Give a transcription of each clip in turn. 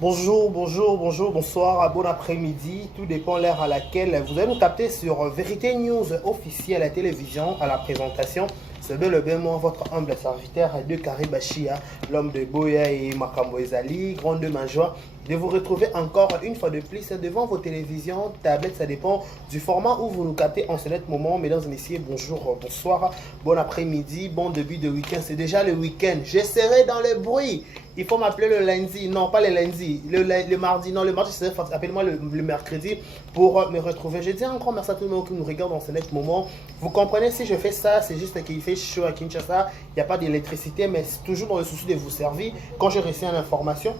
Bonjour, bonsoir, bon après-midi. Tout dépend de l'heure à laquelle vous allez nous capter sur Vérité News officielle à la télévision à la présentation. C'est bel et bien moi, votre humble serviteur de Karibachia, l'homme de Boya et Makambo Ezali. Grande ma joie de vous retrouver encore une fois de plus devant vos télévisions, tablettes, ça dépend du format où vous nous captez en ce net moment. Mesdames et messieurs, bonjour, bonsoir, bon après-midi, bon début de week-end. C'est déjà le week-end. Je serai dans le bruit. Il faut m'appeler le lundi, non pas le lundi, le mardi, non le mardi, appelez-moi le mercredi pour me retrouver. Je dis encore merci à tout le monde qui nous regarde dans ce net moment. Vous comprenez, si je fais ça, c'est juste qu'il fait chaud à Kinshasa, il n'y a pas d'électricité, mais c'est toujours dans le souci de vous servir. Quand j'ai reçu une information,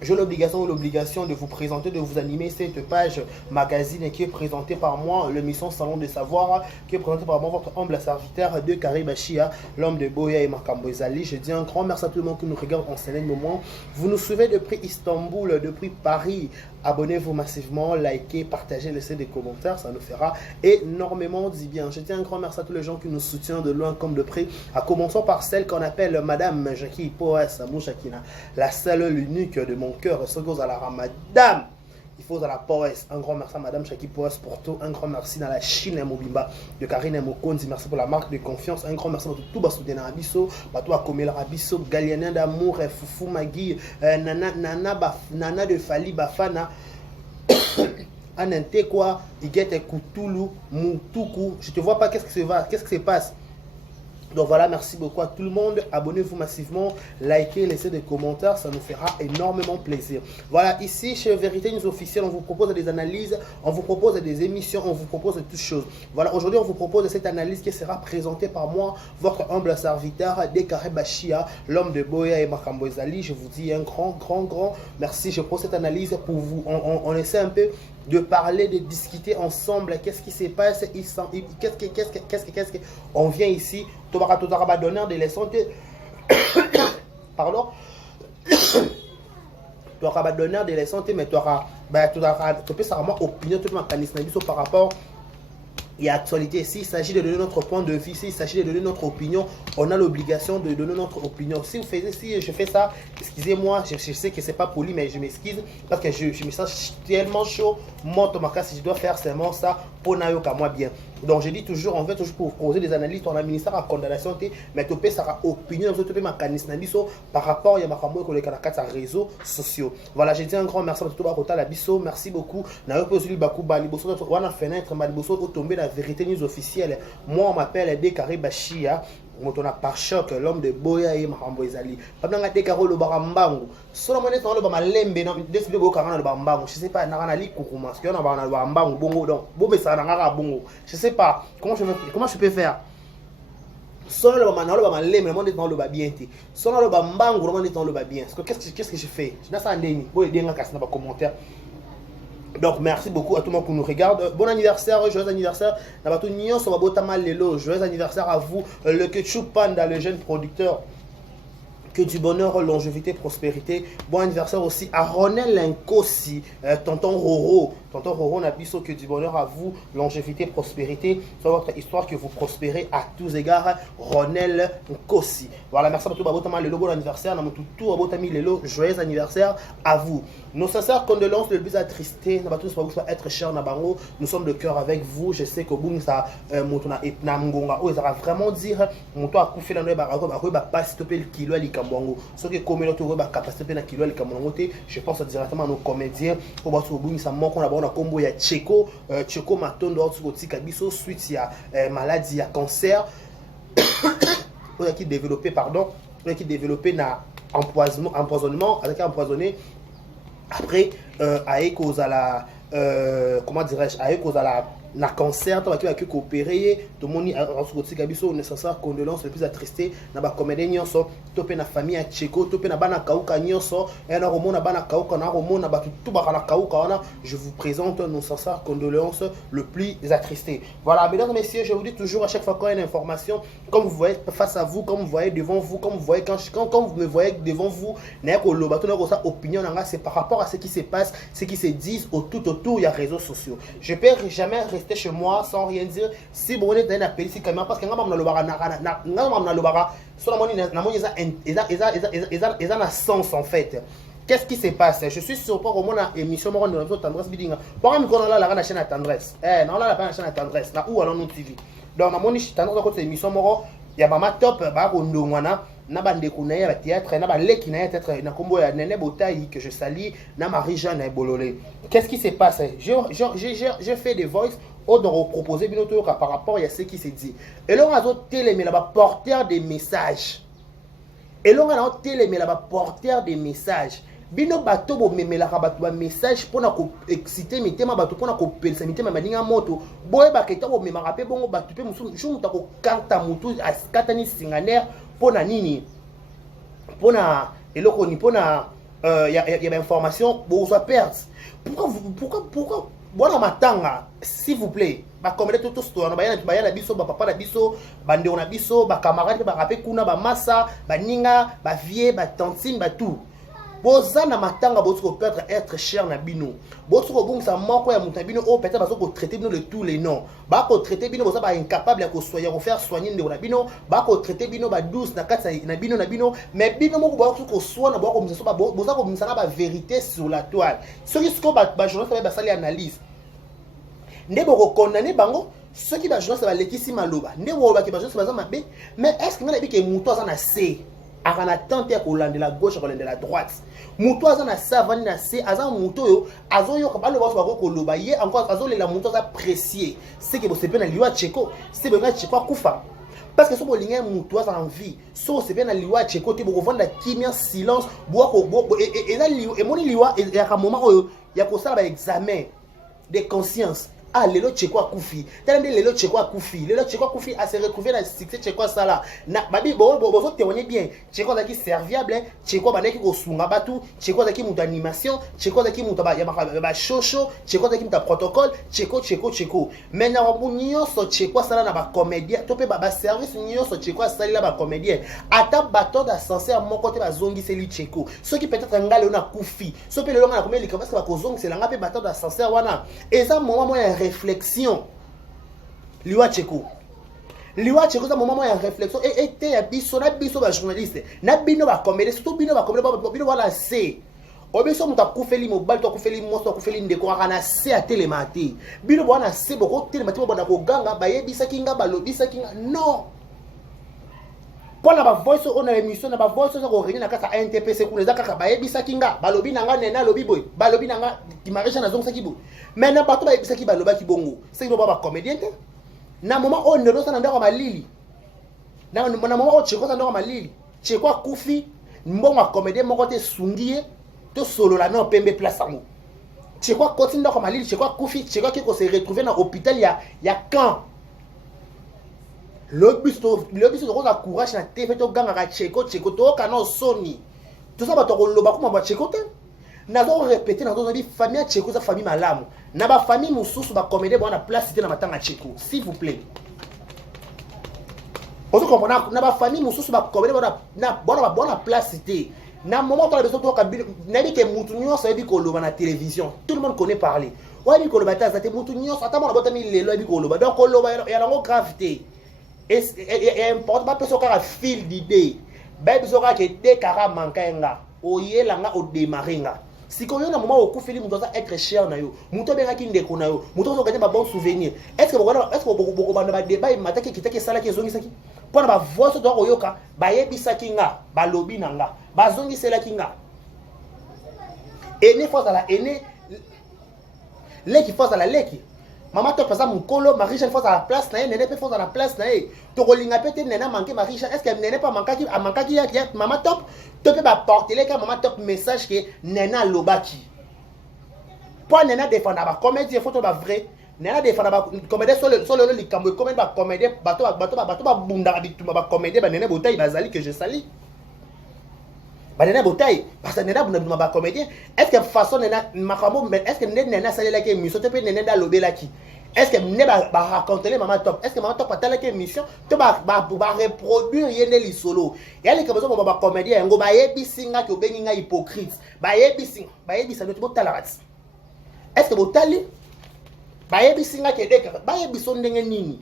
j'ai l'obligation de vous présenter, de vous animer cette page magazine qui est présentée par moi, l'émission Salon de Savoir, qui est présentée par moi, votre humble serviteur de Karibachia, l'homme de Boya et Makambo Ezali. Je dis un grand merci à tout le monde qui nous regarde en ce moment. Vous nous suivez depuis Istanbul, depuis Paris. Abonnez-vous massivement, likez, partagez, laissez des commentaires, ça nous fera énormément du bien. Je dis un grand merci à tous les gens qui nous soutiennent de loin comme de près, à commencer par celle qu'on appelle Madame Jackie Poas Mouchakina, la seule, l'unique de mon cœur, ce goes à la Ramadan. Il faut à la Poes. Un grand merci à Madame Jackie Poas pour tout. Un grand merci dans la Chine Mobimba de Karine Mokonzi. Merci pour la marque de confiance. Un grand merci pour tout bas soutien Abisso, Bato Akomel Rabisso, Galiana d'amour, Foufou Magui, Nana de Fali Bafana. Anante quoi, Igete Kutulu, Moutuku. Je te vois pas, qu'est-ce qui se passe? Donc voilà, merci beaucoup à tout le monde. Abonnez-vous massivement, likez, laissez des commentaires, ça nous fera énormément plaisir. Voilà, ici chez Vérité News Officielle, on vous propose des analyses, on vous propose des émissions, on vous propose de toutes choses. Voilà, aujourd'hui on vous propose cette analyse qui sera présentée par moi, votre humble serviteur Dekare Bachia, l'homme de Boya et Makambo Ezali. Je vous dis un grand merci. Je prends cette analyse pour vous. On essaie un peu de parler, de discuter ensemble. Qu'est-ce qui se passe? Qu'est-ce que on vient ici. Tu vas donner des leçons. Pardon. Tu auras donner des leçons, mais tu auras opinion tout mécanisme par rapport et actualité. S'il s'agit de donner notre point de vue, s'il s'agit de donner notre opinion, on a l'obligation de donner notre opinion. Si je fais ça, excusez-moi, je sais que c'est pas poli, mais je m'excuse parce que je me sens tellement chaud. Moi, Tomaka, si je dois faire seulement ça, pour Nayoka, moi bien. Donc, je dis toujours, on veut toujours pour poser des analyses, on a ministère à condamnation, mais tu peux ça opinion, tu peux mécanisme par rapport à Yamakambo et les réseaux sociaux. Voilà, j'ai dit un grand merci à tout le monde. Merci beaucoup. Nayoka Zuli Bakuba, Liboso, on a fenêtre, Maliboso, tombé la Vérité News officielle. Moi, on m'appelle Dekare Bachia. On a par choc l'homme de Boya et Makambo Ezali. Pendant que Dekaro le Barambango. Seulement, on a le Balembe, non, des vidéos qui le Bambango. Je sais pas, on a li Koukouma, parce qu'on a le Bambango, bongo, donc, Bobé ça n'a bongo. Je sais pas, comment je peux faire? Seulement, le Balembe, le monde est dans le bien. Seulement, le Bambango, le monde est dans le bien. Qu'est-ce que je fais? Je n'ai pas un déni. Vous pouvez dire dans les commentaires. Donc merci beaucoup à tout le monde qui nous regarde. Bon anniversaire, joyeux anniversaire. Joyeux anniversaire à vous, le Ketchup Panda, le jeune producteur. Que du bonheur, longévité, prospérité. Bon anniversaire aussi à Ronel Nkosi, tonton Roro. Tonton Roro Nabiso, que du bonheur à vous, longévité, prospérité. Sur votre histoire, que vous prospérez à tous égards. Ronel Nkosi. Voilà, merci à tout le monde. Bon anniversaire. Joyeux anniversaire à vous. Nos sincères condoléances, le plus attristé. Nous sommes être chers Nabango. Nous sommes de cœur avec vous. Je sais que Boum, ça, Moutona et Namgonga, ça va vraiment dire, Mouto a coupé la nuit, pas stopper le kilo à l'Ikambongo. Ce qui est communauté, capacité de kilo à l'Ikambongo, je pense directement à nos comédiens. Au bas de Boum, ça manque, on a un combo, il y a Tcheko Matondo, Kabiso, suite, il y a maladie, il y a cancer. On a qui développé, pardon, on a qui développé empoisonnement, avec un empoisonné. Après, à cause à la, comment dirais-je, à cause à la cancer, tu vas coopérer, tout le monde a nécessaire condoléances le plus attristé, na ba comédien nyonso, topé na famille à Tcheko, topé na bana kauka nyonso, et na romo na bana kauka na romo na ba tout ba na kauka, je vous présente nos sincères condoléances le plus attristé. Voilà, mesdames et messieurs, je vous dis toujours à chaque fois qu'il y a une information, comme vous voyez face à vous, comme vous voyez devant vous, comme vous voyez quand vous me voyez devant vous, opinion, c'est par rapport à ce qui se passe, ce qui se dit autour, il y a réseaux sociaux. Je ne peux jamais rester chez moi sans rien dire. Si vous êtes dans un pays, c'est quand même parce que il y a un sens en fait. Qu'est-ce qui se passe? Je suis surpris au moins émission de tendresse bidinga. Pourquoi me connaît là la chaîne à tendresse? Non là la chaîne à tendresse. Na où allons nous TV. Donc na moni tendresse côté émission moro ya mama top ba ko ndongwana na bande ko na ya théâtre na ba leki na théâtre na kombo ya Nene Botaï que je salue na Marie-Jeanne et Bololé. Qu'est-ce qui se passe? Je fais des voices au donc proposer binoto par rapport à ce qui se dit. Et là on a télé mais là porteur des messages. Et là on a télé mais là porteur des messages. Bino bato bo memelaka bato ba message pona ko exciter mitema bato pona ko pelisa mitema malinga moto boye baketa bo memaka pe bongo bato pe musu muta ko kanta mutu askata ni singaner pona nini pona eloko ni pona ya information bo so perdre pourquoi bona matanga s'il vous plaît ba commander tout histoire ba na biso ba papa na biso ba ndeo na biso ba camarade ba rapé kuna ba massa ba ninga ba vie ba tantine ba tout. Bozana matanga bosko peut être cher na bino. Bosko bongsa moko ya mutabino o peut-être bazo ko traiter bino de tous les noms. Ba ko traiter bino boza ba incapable ya ko soigner ko faire soigner ndeko na bino, ba ko traiter bino ba douce na kata na bino, mais bino moko ba ko soigner ba ko misa ba boza ko misa ba vérité sur la toile. Ce qui ko ba journaliste ba sali analyse. Ndebo ko condamner bango ce qui ba journaliste ba lekisi maloba. Ndebo ba ki ba journaliste ba mabe, mais est-ce que ngana bi ke muto za na C akana tente ya kolande la gauche kolande la droite muto aza na savani na se aza muto yo azo yo kabalo baso bako koloba ye encore azo lela muto aza apprécier c'est que bo sepe na liwa cheko c'est benga cheko akufa parce que so bolinga muto aza en vie so sepe na liwa cheko te boko vanda kimia silence boko et na liwa et moni liwa et ya moment oyo ya ko sala ba examen de conscience. Ah, lelo cheko akufi. Tellement lelo cheko akufi. Lelo cheko akufi a se retrouver dans succès cheko sala. Na babi bo so témoigner bien. Cheko zaki serviable, cheko baneki ko sunga batu, cheko zaki muta animation, cheko zaki muta ba shosho, cheko zaki muta protocole, cheko. Maintenant munyo so cheko sala na ba comédien, topé ba service nyo so cheko sala na ba comédien. Ata bato d'ascenseur mon côté ba zongi c'est lui cheko. Ceux qui peut-être ngale na kufi. So pe lelo na komeli parce que ba ko zongi c'est la ngape bato d'ascenseur wana. Et ça moment réflexion liwa cheko za moment ya réflexion et te ya biso na biso ba journaliste na bino ba comédie surtout bino ba wala c'est obiso muta kufeli mobile to kufeli moso kufeli ndeko akana se a télématé bino bwana se boko télématé bwana ko ganga ba yebisa kinga ba lobisa kinga non pour la voice on a émission na ba voice so ko réunir na kasa NTPC kuna zaka ba yebisa kinga ba lobi nanga nena lobi boy ba lobi nanga dimarisha na zonga kibo mais na bato ba yebisa ki ba loba ki bongo c'est ba comédien te na moment on ne rosa na ndako malili na moment o cheko sa ndako malili cheko akufi mbongo comédien moko te sungie to solo la na pembe place ango cheko continue ndako malili cheko akufi cheko ki ko se retrouver na hôpital ya camp. Le bus de rose courage na TV to ganga ka cheko to kana soni tout ça ba to loba kuma ba cheko te na zo répéter na zo di famille cheko za famille malamu na ba famille mususu ba comédie bona place te na matanga cheko s'il vous plaît on se comprend na ba famille mususu ba comédie bona place te na moment to la besoin to ka na bi ke mutu nyonso ebi ko loba na télévision tout le monde connaît parler wa bi ko loba ta za te mutu nyonso ata bona bota mi lelo ebi ko loba donc ko loba ya lango gravité. Et importe pas parce qu'on a fil d'idée. Ben besoin que des cara manquenga. Oye langa au démarrenga. Si qu'on y a un moment où coup film doit être cher na yo. Muto benga ki ndeko na yo. Muto so gagner ba bon souvenir. Est-ce que beaucoup ba débat mata ki kitaki sala ki zongi saki. Pour ba voix so do oyoka ba yebisa kinga ba lobi nanga. Ba zongi sela kinga. Ene force à la ene. Leki force à la leki. Maman te faisait mon colo, Marie-Jeanne force à la place, Néné peut force à la place, tu relinga peut-être Néné manqué Marie-Jeanne, est-ce que Néné pas manqué qui a maman top, tu peux pas porter les cas, maman top message que Néné lobaki. Pour Néné défendre la comédie, faut pas vrai. Néné défendre la comédie sur le licambo, comédie ba comédie, bateau ba bunda di tout ba comédie, ba Néné Botaï bazali que je salue. Ba Néné Botaï parce que Néné bunda ba comédien, est-ce que façon Néné makambo, est-ce que Néné salé la qui émission, tu peux Néné da lobé la qui. Est-ce que Néné ba raconter les maman top, est-ce que maman top pas la qui émission, tu ba reproduire yene li solo. Et elle comme ça ba comédien, ngo ba yebisinga ki obenga hypocrite. Ba yebisa no tu botalat. Est-ce que botali ba yebisinga ki deka, ba yebiso ndenge nini.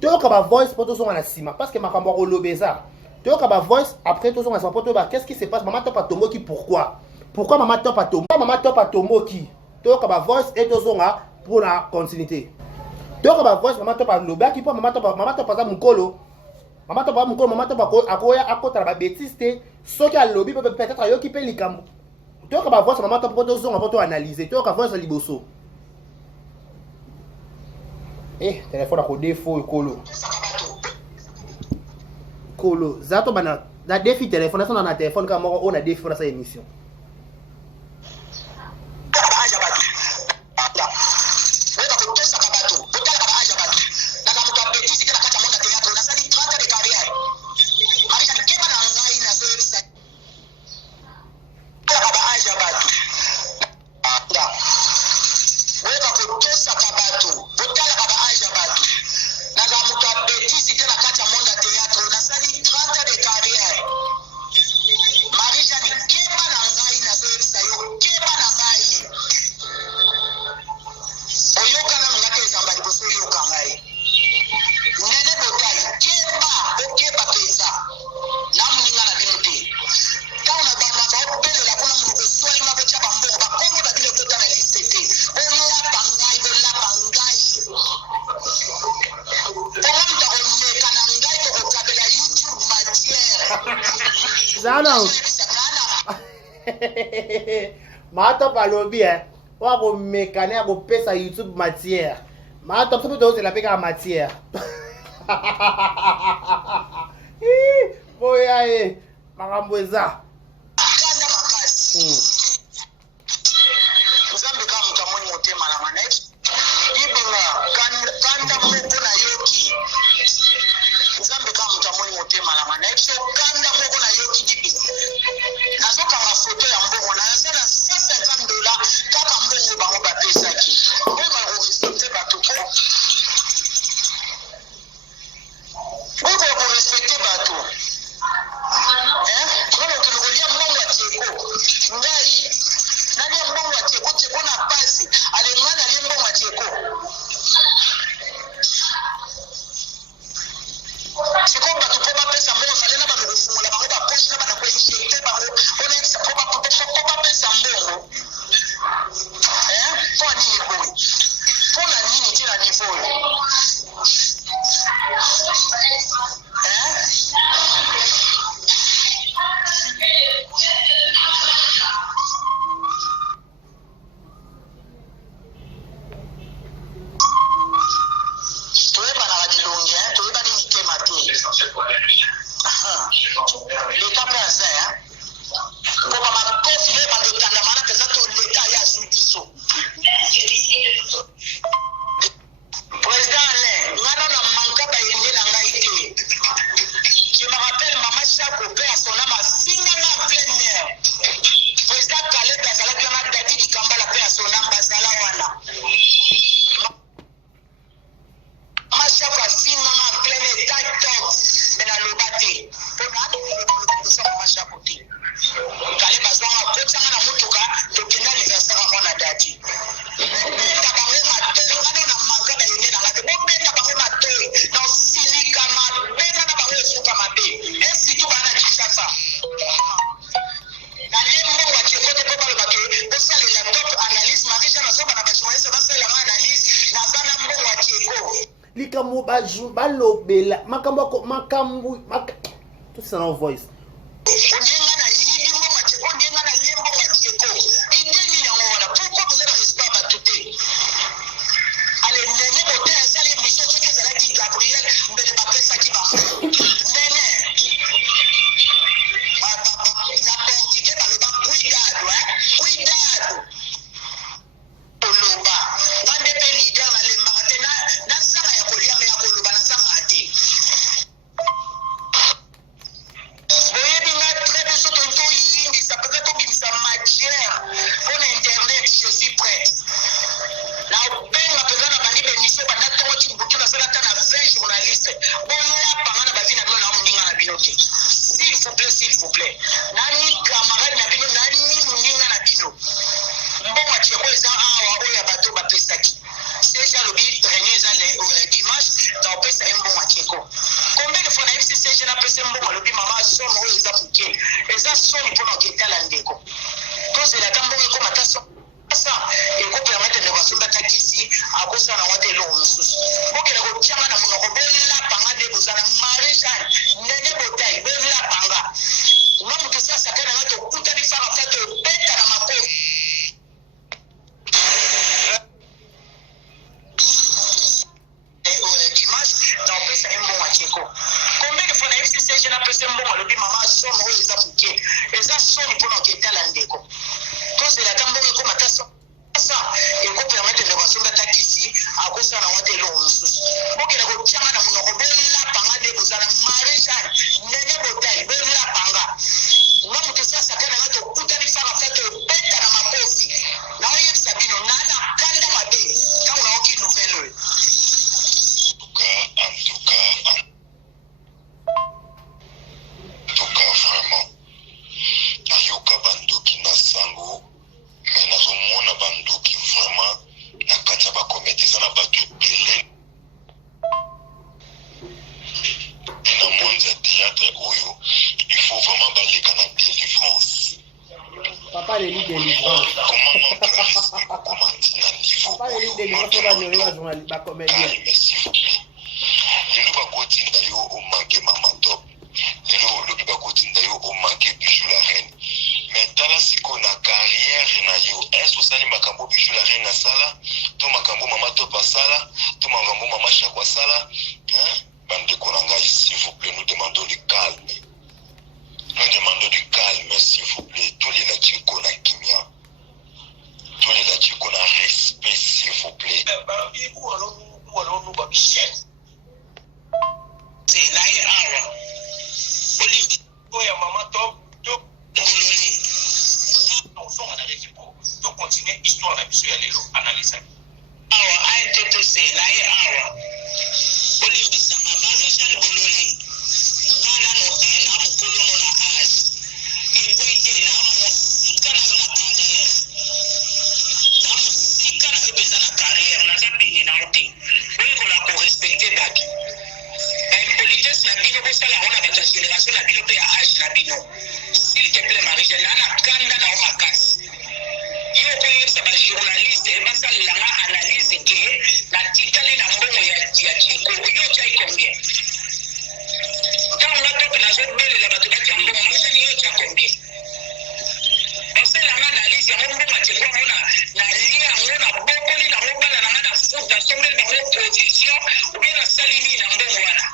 Toka ba voice poto so na sima parce que makambo ko lobeza. Toka ba voice après tout ça qu'est-ce qui se passe maman top a tombo qui pourquoi Pourquoi maman top à Tomo? Maman top à Tomo qui? Toi, comme voice et tozonga pour la continuité. Toi, comme voice, maman top à Loba qui pour maman top à Mukolo. Maman top à Mukolo, maman top à Koya, à côté de la bêtise, ce qui a lobby peut-être à qui paye les cambos. Toi, comme voice, maman top à tozonga pour analyser. Toi, comme voice, liboso. Eh, téléphone à côté, faux et colo. Colo, zato bana, la défi téléphone, ça on a téléphone quand on a défi dans sa émission. Mato palobi wa ko mekane ko pesa YouTube matière. Mato peut doser la peka matière. Boya makambo eza. Kanda makasi. Nzambe kama mtamoni motema na manet. Ibinga kanda moko na yoki. Nzambe kama mtamoni motema na manet. So kanda moko na yoki dibi. Nazoka mafoto ya mbongo na sana $150 kaka mbongo bango ba pesa ki. Oyo ba ko respecter bato ko. Oyo ba ko respecter bato. Kama tunagolia mbongo wa Cheko. Ngai. Nani mbongo wa Cheko Cheko na pasi. Alingana ni mbongo wa Cheko. Cheko bato ko ba pesa mbongo fale na ba kufungula bango ba poche na ba ko injecter bango. Ona isa ko ba pesa mbongo. Kwa nini boy? Kuna nini tena ni boy? Balobela makambu tout ça en voice. c'est la tambour comme attention. Ça, et qu'on permet de voir sur la ici, à cause de la moitié de l'eau. Pour que le tient à mon robot, la panga de vous à la maréchale, n'est pas bouteille, la panga. Non, que ça, ça fait un autre coup de faire en fait, bête à ma peau. Dimanche, dans le c'est un bon à Tchéco. Combien de fois la FCC, j'ai appelé ce bon, le dit maman, son mot, les appliqués. Et ça, son pour l'enquêter à l'andéco. Quand c'est la tambour comme attention. Ça, et qu'on permet de voir sur la ici, à cause de la moitié de l'eau. Pour que le tient à mon robot, la panga de vous à la maréchale, n'est pas bouteille, la panga. Non, que ça, ça fait un autre coup de faire en fait, bête à ma peau aussi. Là, il y a Sabino, Nana, Kanda Mabé, quand on a aucune nouvelle. En tout cas, vraiment, nayoka bandoki na sango, mais nazomona bandoki vraiment na kati ya bakomedi eza na bato ebele na monde ya théâtre oyo il faut vraiment baleka na délivrance. Papa les lits délivrance. Comment manque le respect comment dire na niveau Papa les lits délivrance on va nourrir la journaliste, la comédienne. S'il vous plaît. Lelo bakotinda yo omanke mama top. Lelo lobi bakotinda yo omanke Bijou la reine. Mais tala siko na carrière na yo. Est-ce osali makambo Bijou la reine na sala? To makambo mama top asala? To makambo mama Chakwa sala? Hein? Bandeko na ngai, s'il vous plaît, nous demandons du calme. Nous demandons du calme, s'il vous plaît. Tous les lachiko na kimia. Tous les lachiko na respect, s'il vous plaît. Où allons-nous, Babichel? C'est l'AR. Olivier, maman top, top, non, son analyse pour continuer l'histoire de la analyse. Alors, ANTT, c'est l'AR. Olivier, ça m'a Marie-Jeanne Bololé. Nana, non, mon colon, la âge. Et puis, il y a mon sika dans la carrière. Dans mon sika dans la carrière, n'a pas payé dans le thé. Oui, qu'on a pour respecter Babi. Politesse la bino ko sala ona ba génération la bino pe âge la bino s'il te plaît Marie-Jeanne na kanda na omakas yo ko yesa ba journaliste ba sala la analyse ke na tikali na mbongo ya Tchéco yo chai combien quand la top na zo bele la batu kati mbongo Marie-Jeanne yo cha combien parce que la analyse ya mbongo ya Tchéco na lia ngona bokoli na ngobala na futa sombe na position ou bien na salini na mbongo wana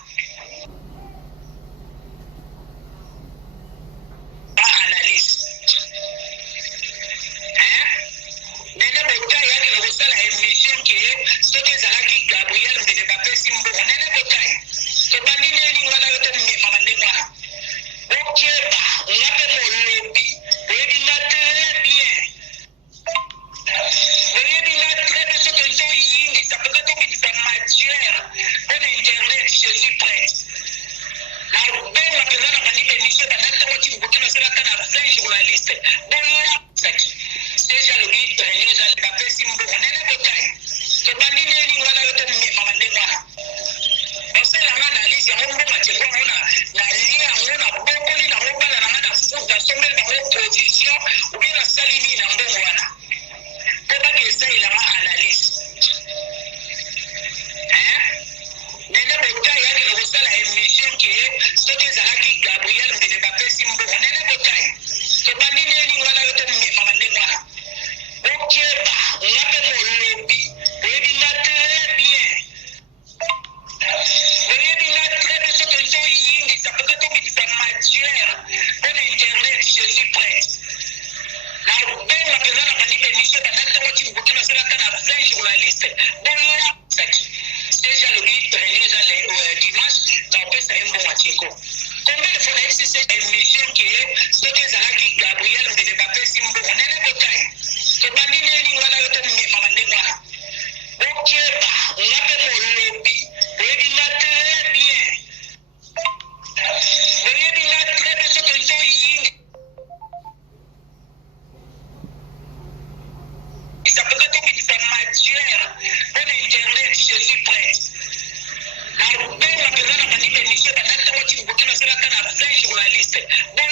journaliste. Bon,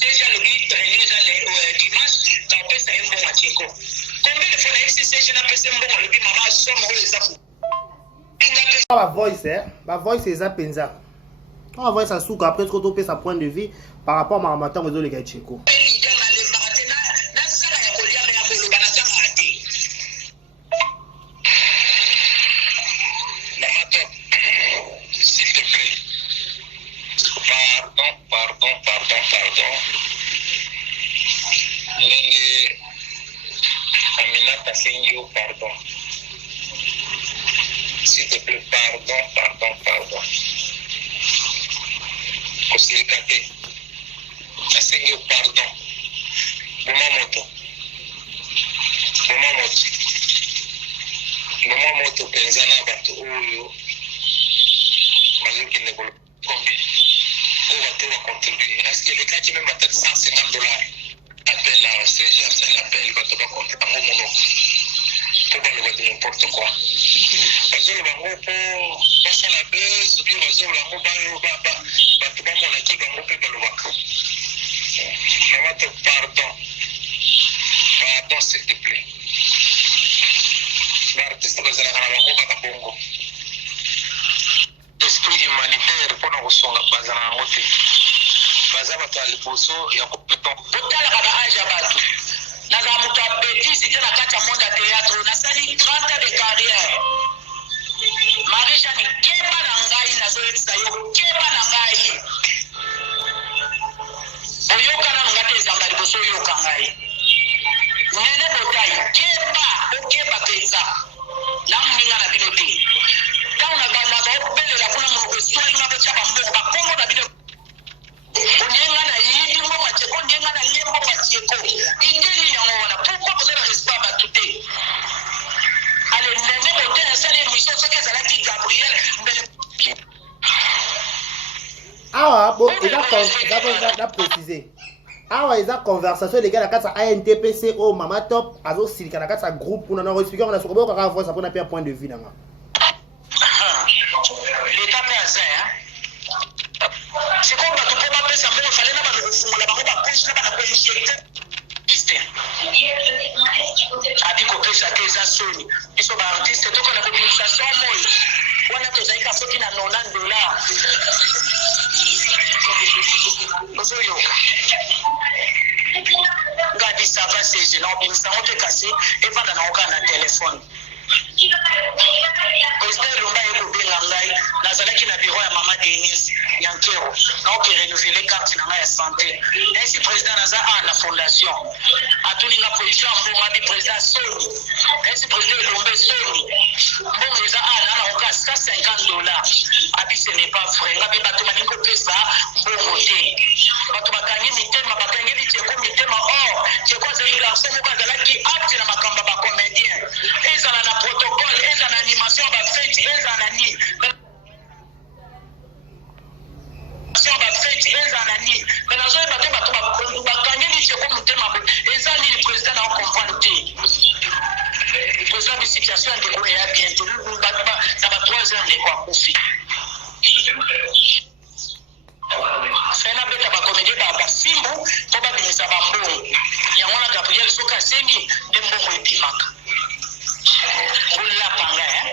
déjà le guide, Ma voice, ma voice est ça penza. On voit ça sous après trop topé sa point de vue par rapport à ma matin aux les Cheko. S'il te plaît. Pardon. Nenge Aminata Sengio, pardon. S'il te plaît, pardon. Kosilikate. Sengio, pardon. Boma moto penzana bato oyo. Mazoki ne bolo kombi. On va te contribuer. Est-ce que les cas qui même peut-être $150? Appel à CG, c'est l'appel quand on va compter à mon nom. Pour pas le voir n'importe quoi. Parce que le bango pour passer la buzz, ou bien parce que le bango va tout le monde qui va monter dans le bac. Maman, pardon s'il te plaît. L'artiste que c'est la bango va bongo. Esprit humanitaire pour nous songa bazana ngote. Bazaba taliposo ya kupeton. Botala kaba aja batu. Naza muta petit c'était na kata monde théâtre na sali 30 ans de carrière. Marisha ni keba na ngai na zo yebisa yo keba na ngai. Oyoka na ngate zamba liposo yoka ngai. Nene botai keba pesa. Na mninga na binote. Quand on a gagné la belle la kuna mo so ina be chapa mbo ba kongo na bino onyenga na yindi mo macheko onyenga na lembo macheko indeli ya ngona pourquoi vous avez respect ba tuté ale nene bote sale mission seke za laki Gabriel mbele Bon, il a précisé. Ils ont conversation les gars la carte ANTPC au Mama Top azo silika la carte groupe pour nous expliquer on a sur quoi on va ça pour un point de vue là. C'est comme tu peux pas penser à moi, il fallait pas me fumler, pas me coucher, pas me injecter. Abi ko pesa kesa soni. Iso ba artiste to kana communication moi. Wana to zaika soki na $90. Ozoyo. Ngadi sava seje na obimisa ote kasi e vanda na okana téléphone. Président Lumba eko benga ngai nazalaki na bureau ya Mama Denise Yankero na oke renouveler carte na ngai ya santé. Ainsi président naza na fondation. Atuninga position mbonga bi président Soni. Ainsi président Lumba Soni. Mbonga eza na oka $150. Abi ce n'est pas vrai. Ngabi bato malingo pesa mbongo te. Bato bakangi mitema bakangi biteko mitema cheko za garçon mo bazalaki acte na makamba ba comédien. Ezala na protocole, ezala na animation ba fête, ezala na ni. Mais dans un bateau, ba gagner ni cheko mitema. Ezala ni président na comprendre te. Le président de situation de ko ya bientôt. Ba 3 ans de quoi kufi. Fena beta ba comédie ba simbo to ba binisa ba mbongo ya mwana Gabriel soka sengi de mbongo epimaka ulla pangai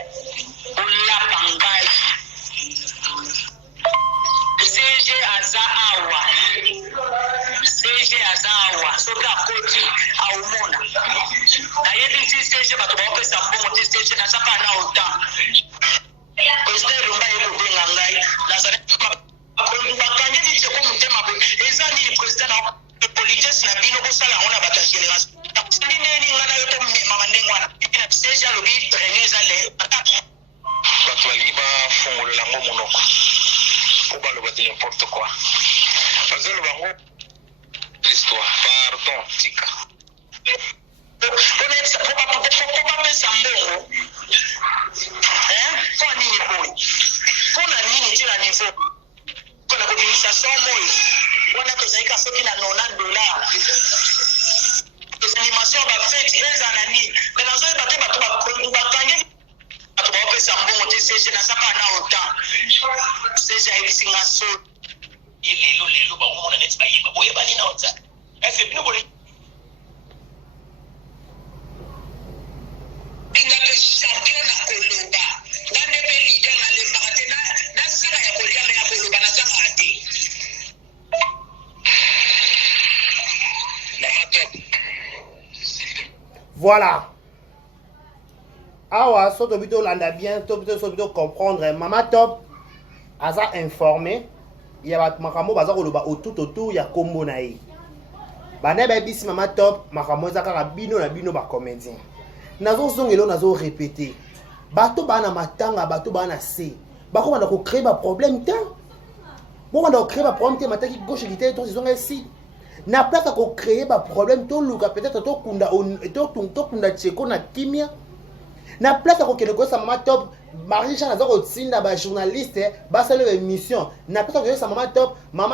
CG azawa soka koti aumona na yebi CG bato ba pesa mbongo CG na sapa na autant President Lumba yeko benga ngai nazare bakangi bitse ko mutema bo ezali president na politics na bino ko sala ona bata generation ndi neni ngana yoto mama ndengwana ina seja lobi reneza le bato liba fongo la ngo monoko ko ba lo ba n'importe quoi parce que le bango l'histoire pardon tika connaître pour pas penser mbongo pour nini boy pour na nini tira niveau pour la communication moi wana to zaika soki na $90 les animations ba fête ezana ni mais nazo ebate bato ba kangi bato ba pesa mbongo te CG na saka na autant CG ibisinga so lelo ba umona net ba yiba boye bani na otsa est-ce que bino bole Voilà. Ah ouais, so to bito landa bien, to bito comprendre. Mama Top, aza informé. Il y a makambo baza koloba autour ya kombo na ye. Bana ba bisi Mama Top, makambo za kaka bino na bino ba comédien. Nazo zongelo nazo répéter. Bato bana matanga, bato bana se. Bako bana ko créer ba problème ta. Bon bana ko créer ba problème te mataki gauche qui te to zonga ici. Na place ko créer ba problème to luka peut-être to kunda tcheko na kimia. Na place ko kene ko sa Mama Top, Marie Jean nazo ko tsinda ba journaliste, ba sale émission. Na place ko sa Mama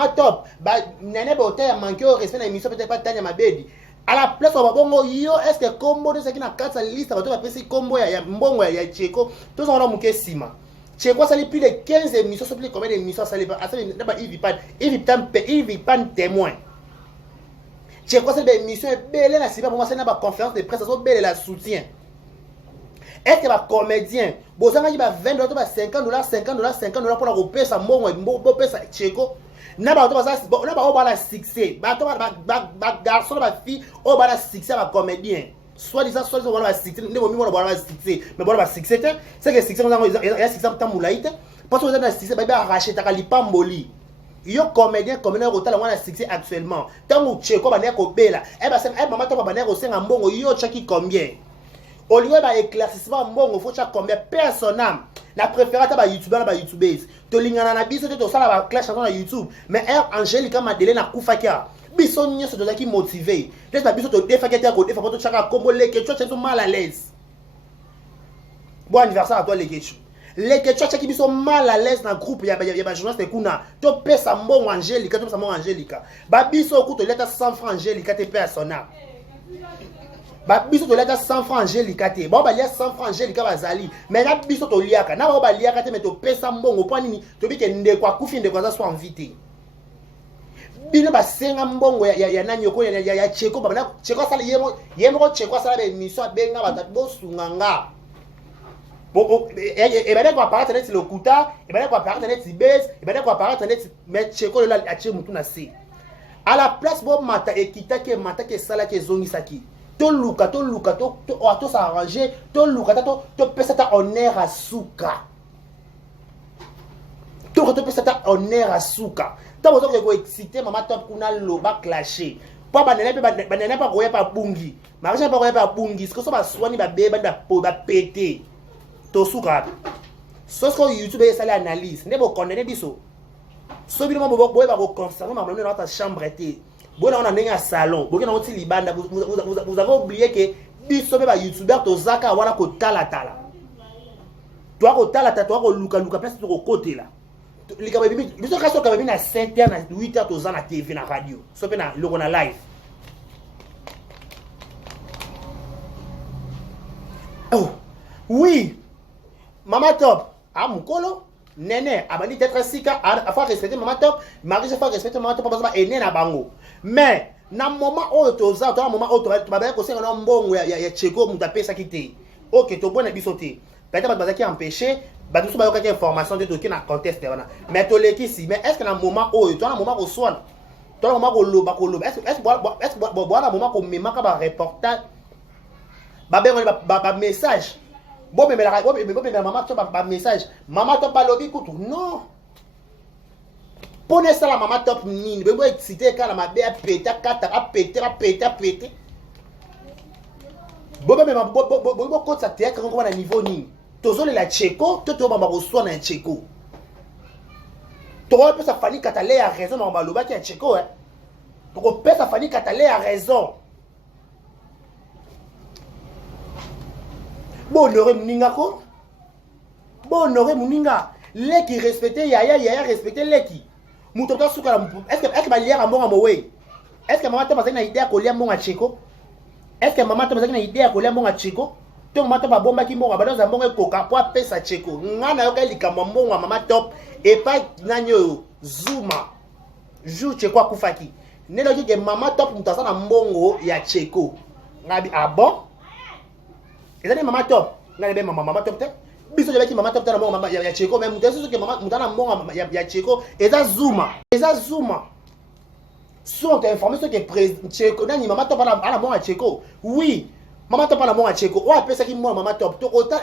Top, ba nene ba hôtel manqué au respect na émission peut-être pas tanya mabedi. À la place on va bongo yo est-ce que combo de ce qui na quatre liste va to pesi combo ya mbongo ya Tcheko tous on a muke sima Tcheko ça plus de 15 émissions sur plus combien d'émissions ça les pas il pas témoin Tcheko c'est des émissions belle na siba pour moi c'est na ba conférence de presse ça belle la soutien est-ce que ba comédien bozanga ki ba 20 dollars ba 50 dollars 50 dollars 50 dollars pour la repesa mbongo pesa Tcheko na ba to ba la succès ba to ba garçon ba fille o ba la succès ba comédien soit disant ba succès ne bo mi ba la succès mais ba succès c'est que succès il y a succès ta moulaite parce que vous avez la succès ba arracher ta lipamboli yo comédien autant la succès actuellement tant que Tcheko ba ne ko bela e ba Mama Top ba ne ko senga mbongo yo chaki combien au lieu ba éclaircissement mbongo faut chaque combien personnel la préférence ba youtubeur ba youtubeuse to lingana na biso to sala ba clash na YouTube mais Angelica Madeleine na kufakia biso nyoso to zaki motiver laisse ba biso to defaketa ko defa to chaka combo les questions sont mal à l'aise bon anniversaire à toi les questions chaki biso mal à l'aise dans groupe ya ba journaliste kuna to pesa mbongo Angelica to pesa mbongo Angelica ba biso ku to leta 100 francs Angelica te personnel ba biso to leta 100 francs Angelica te ba ba lia 100 francs Angelica bazali mais na biso to liaka na ba liaka te mais to pesa mbongo po nini to bike nde kwa kufi nde kwa za so invité bino ba senga mbongo ya nanyo ko ya Tcheko ba na Tcheko sala yemo Tcheko sala be émission benga ba bo sunganga bo e ba ko apparaître net le kuta e ba ko apparaître net base e ba ko apparaître net mais Tcheko la atie mutu na se à la place bo mata ekita ke sala ke zongisaki to luka to s'arranger to luka to pesa ta honneur à suka to pesa ta honneur à suka ta bozo ko exciter Mama Top kuna loba clasher pa banene pa koya pa bungi marija pa koya pa bungi ce que so ba swani ba beba ba péter to suka so ko YouTube et ça l'analyse ne bo condamner biso so bino mo boye ba ko conserver ma dans ta chambre été. Bon, on a un salon. Vous avez oublié que biso ba youtubeur to zaka wana ko tala. Toi ko tala toi ko luka place to côté là. Lika ba bibi biso ka so ka bibi na 7h na 8h to za na TV na radio. So pe na logo na live. Oh. Oui. Mama Top, mukolo nene abandi peut-être sika a faut respecter Mama Top, Marie faut respecter Mama Top parce que ene na bango. Mais na moment où toza to moment où to ba ko senga na mbongo ya Tcheko muta pesa kité. OK, to bona bisoté. Peut-être ba qui empêcher ba tout ba yo ka information de to ki na contexte wana. Mais to leki si mais est-ce que na moment où to na moment ko swana. To na moment ko loba est-ce boana moment ko mema ka ba reportage ba message. Bon mais Mama Top ba message. Mama Top ba lobi kutu. Non. Pone ça la Mama Top nini bebo excité quand la mabe a pété a pété bobo mais bobo ko ça te quand on a niveau ni tozole la Tcheko to ba reçoit na Tcheko to peut ça fani katale a raison na ba loba ki a Tcheko hein to peut ça fani katale a raison bon honoré muninga ko bon honoré muninga les qui respecter yaya respecter les qui mutoka suka est-ce que ba liera mbonga mowe est-ce que Mama Top bazaki na idée ko lia mbonga Tcheko est-ce que Mama Top bazaki na idée ko lia mbonga Tcheko to Mama Top ba bomba ki mbonga ba za mbonga koka po pesa Tcheko ngana yo ka likamba mbonga Mama Top et pas nanyo Zuma jou Tcheko akufaki nelo ki ke Mama Top mutasa na mbongo ya Tcheko ngabi bon ezali Mama Top ngana be Mama Top te biso jabaki Mama Top tana mbongo ya Tcheko même mutaso ke Mama mutana mbongo ya Tcheko eza Zuma sont informés que Tcheko nani Mama Top ala mbongo ya Tcheko oui Maman top na monga cheko. Wa pesa ki moi maman top. To kota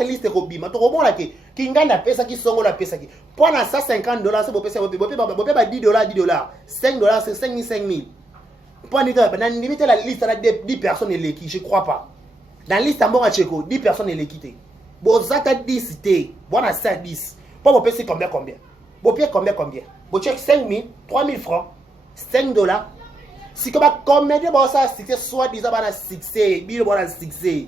liste ko bima. To ko mona ke ki nganda pesa ki songo la pesa ki. Pour na $150 c'est bo pesa bo ba $10 $5 $5,000. Pour ni na limite la liste na 10 personnes et qui je crois pas. Dans la liste monga cheko 10 personnes et l'équité. Bo zata 10 té. Bona ça 10. Pour bo pesa combien Bo pied combien Bo check 5,000, 3,000 francs, $5. Si comme comédie bon ça c'est soit disant bana succès bino bona succès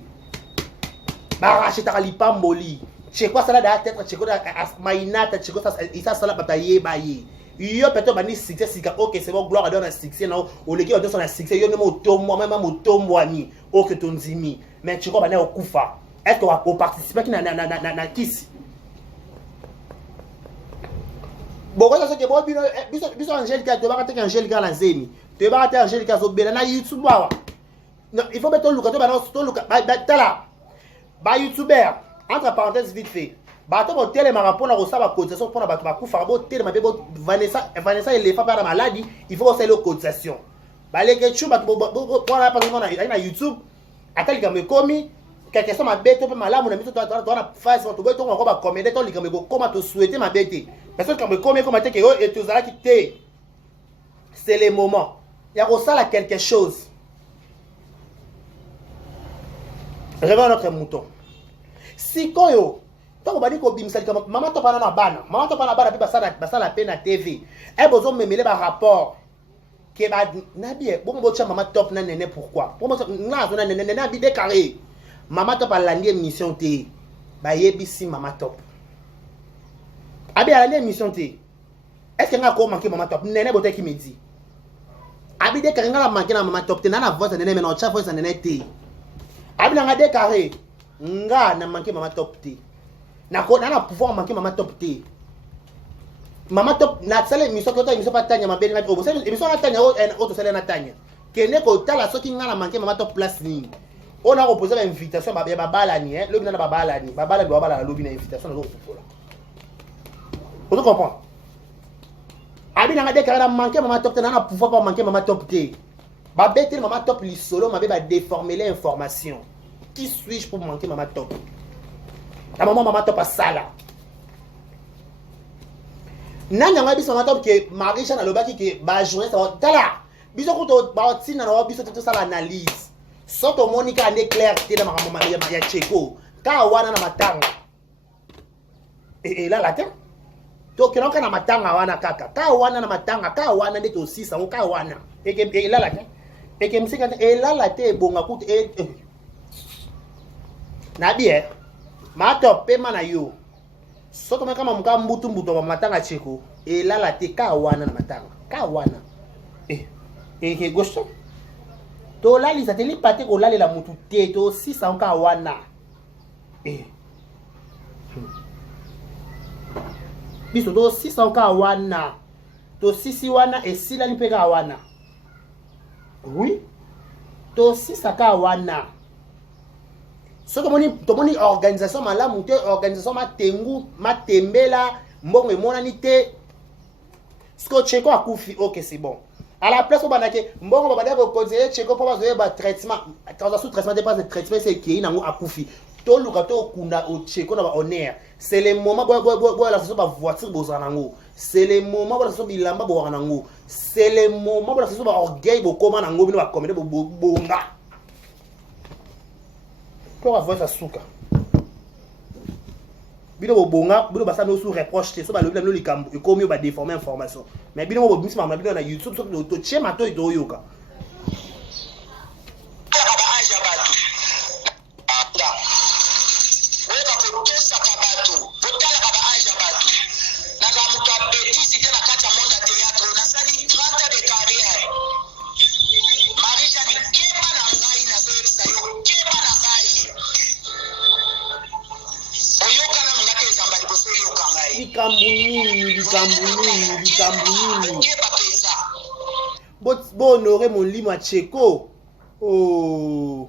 ba racheta lipa mboli cheko ça là da tête cheko da mainata cheko ça isa sala bataye baye yo peut-être bani succès sika OK c'est bon gloire à succès non au leki on son succès yo même otombo même otombo ani OK tonzimi mais cheko bana okufa est-ce qu'on va participer qui na kisi bon ça c'est que bon biso Angelica to ba ka Angelica la zemi tu vas te Angelica Zobela na YouTube wa. Non, il faut mettre ton look to look tala. Ba YouTuber entre parenthèses vite fait. Ba to tele ma rapport na rosaba cotisation pour na ba ku farbo tele ma bebo Vanessa elle est pas par maladie, il faut aussi le cotisation. Ba les que tu ba pour la par na YouTube atali ka me komi quelque chose ma bête pe malamu na miso to na face to beto ngoko ba commander to likame ko koma to souhaiter ma bête. Personne ka me komi comme te que yo et tu zala ki te. C'est le moment. Il y a aussi quelque chose. Revenons à notre mouton. Si quand yo, tant qu'on va dire qu'on bimsali comme maman to pas na bana, maman to pas na bana puis basa la peine à TV. Et besoin me mêler par rapport que ba na bien bon bo tia maman top na nene pourquoi? Pour moi na zona nene na bi décarré. Maman top a landi émission té. Ba yebisi maman top. Abi a landi émission té. Est-ce que nga ko manquer maman top? Nene boté qui me dit. Abi de carré ngala manquer na maman top té na voix nene mais non cha voix nene té. Abi na de carré nga na manquer maman top té. Na ko na pouvoir manquer maman top té. Maman top na sala émission ko ta émission pas tanya mabeli na ko. Émission na tanya auto sala na tanya. Kene ko tala soki ngala manquer maman top place ni. On a reposé l'invitation ba bala ni le bina na bala ni. Bala do bala lobi na invitation na ko fola. Vous comprenez? Abi na de carré manquer maman top té na pouvoir pas manquer maman top té. Ba bête maman top li solo ma ba déformer l'information. Qui suis-je pour manquer maman top? Ta maman top a sala. Nanya nga biso maman top que Marisha na lobaki que ba journée ça tala. Biso ko to ba tina na biso to ça l'analyse. Soto Monica ane clair tena maman ya cheko. Ka wana na matanga. Et là la terre. To kinoka na matanga wana kaka. Ka wana na matanga, ka wana ndeto 6 ans, ka wana. Et là la terre. Et que msika et là la terre bonga kutu na bien ma top pema na yo soto kama muka mbutu ba matanga cheko et là la terre ka wana na matanga. Ka wana. Que gosto. To lali sa teli pate ko lali la mutu te to 6 ans ka wana. Biso to 6 ans ka wana. To 6 wana et sila ni peka wana. Oui. To 6 ka wana. So to moni organisation malamu te organisation matengu matembela mbongo mona ni te. Sko cheko akufi OK c'est bon. À la place, on va dire bon, on va dire que conseiller cheko pour avoir un traitement. Transaction traitement dépasse le traitement c'est qui est nango akufi. To lukato kunda o cheko na ba honneur. C'est le moment la façon ba voiture bozanango. C'est le moment la façon bilamba boranango. C'est le moment la façon ba orgueil bo koma nango bino ba commander bonga. Pour avoir ça souka. Bino bo bonga, bino ba ça no sous reproche te so ba lo likambo e komi ba déformer information. Mais bino bo bimisi mama bino na YouTube so to chema to ito yoka. Bon honoré mon limo cheko. Oh.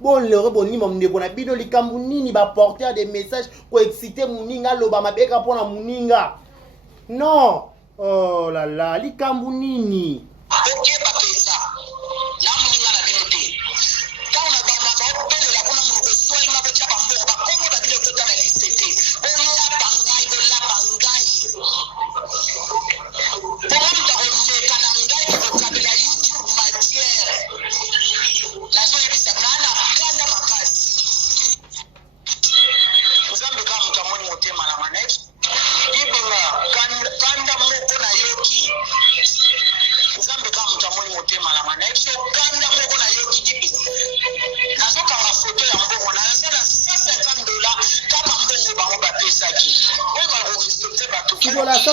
Bon honoré mon limo ndeko na bino likambu nini ba porter des messages pour exciter muninga loba mabeka pona muninga. Non. Oh là là, likambu nini.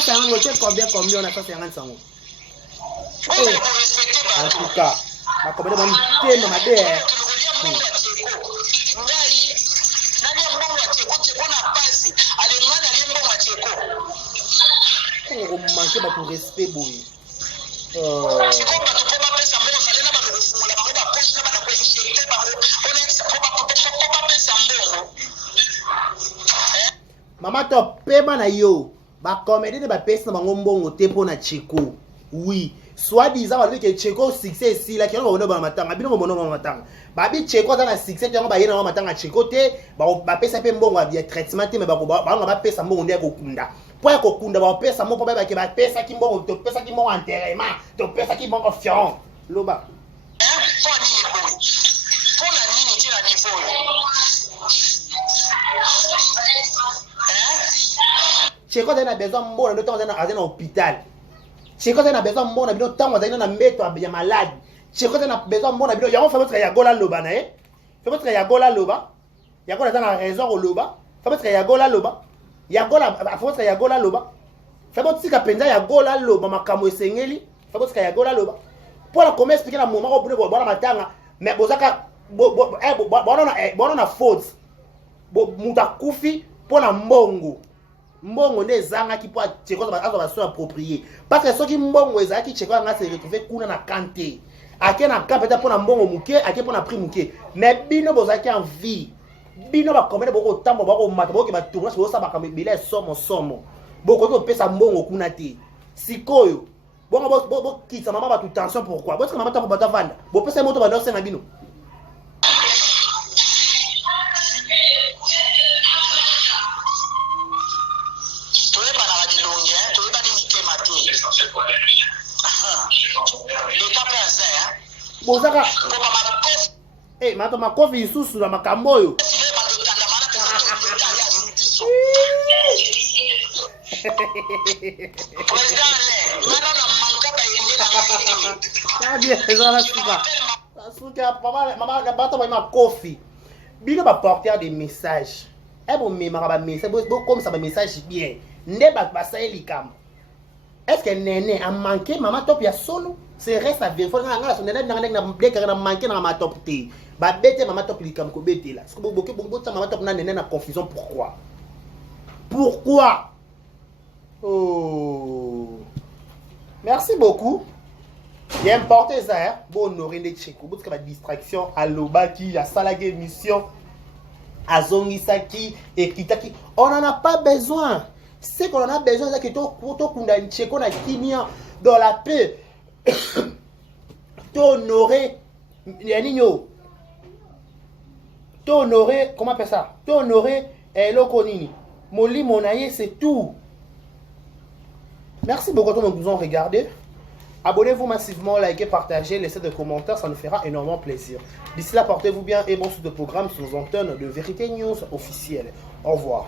150 tu combien on a 150 sango. En tout cas, ma commande mon thème ma dé. On manque pas pour respect boy. Mama to pema na yo. Ba comédie ba pesa na ngombongo te pona Cheko. Oui, soit disant que Cheko succès ici là qui on va ba matanga, bino mono ba matanga. Ba bi Cheko za na succès tu ba yena ba matanga Cheko te, ba pesa pe mbongo ya traitement te mais ba pesa mbongo ndia kokunda. Po ya kokunda ba pesa mo po ba ke ba pesa ki mbongo to pesa ki mbongo enterrement, to pesa ki mbongo fion. Loba. Cheko a besoin de moi, le temps dans un hôpital. Cheko a besoin de moi, le temps dans un métro à malade. Cheko a besoin de moi, il y a un fameux Yagola Loba, né? Fameux Yagola Loba. Yagola dans la raison au Loba. Fameux Yagola Loba. Yagola, fameux Yagola Loba. Fameux Tika Penza Yagola Loba, ma camo sengeli. Fameux Yagola Loba. Pour la commerce, expliquer la moment où vous voulez voir la matanga, mais Bozaka, bon, on a faute. Mouta Koufi pour la Mbongo. Mbongo ne zanga ki po Cheko ba so approprié parce que soki mbongo ezaki Cheko nga se retrouver kuna na kanté ake na kapeta po na mbongo muke ake po na prix muke mais bino bozaki en vie bino ba commande boko tambo bako mata boko ba tourner so sa ba kamibile somo boko ko pesa mbongo kuna te sikoyo bongo bo kitsa mama ba tout tension pourquoi parce que mama ta ko bata vanda bo pesa moto ba ndose na bino. Bozaka eh mato makofi isusu na makambo oyo maman bato ba makofi bino ba porteur des messages et bon mema ba message comme ça ba message bien nde ba saeli kam. Est-ce que Néné a manqué maman top ya solo? C'est reste à vérifier. La sonnerie n'a manqué dans ma top T. Ba bête maman top likam ko bête là. Parce que beaucoup maman top na Néné na confusion pourquoi? Pourquoi? Oh. Merci beaucoup. J'ai importé ça hein. Bon honorer les Cheko. Parce que la distraction à l'obaki, à salage émission, à zongisaki et kitaki. On n'en a pas besoin. C'est qu'on en a besoin c'est que to kunda Cheko na kimia dans la paix. T'honorer Yanino. T'honorer comment on appelle ça? T'honorer Lokonini. Moli Monaye c'est tout. Merci beaucoup de nous ont regardé. Abonnez-vous massivement, likez, partagez, laissez des commentaires, ça nous fera énormément plaisir. D'ici là, portez-vous bien et bon suite de programme sur nos antennes de Vérité News officielle. Au revoir.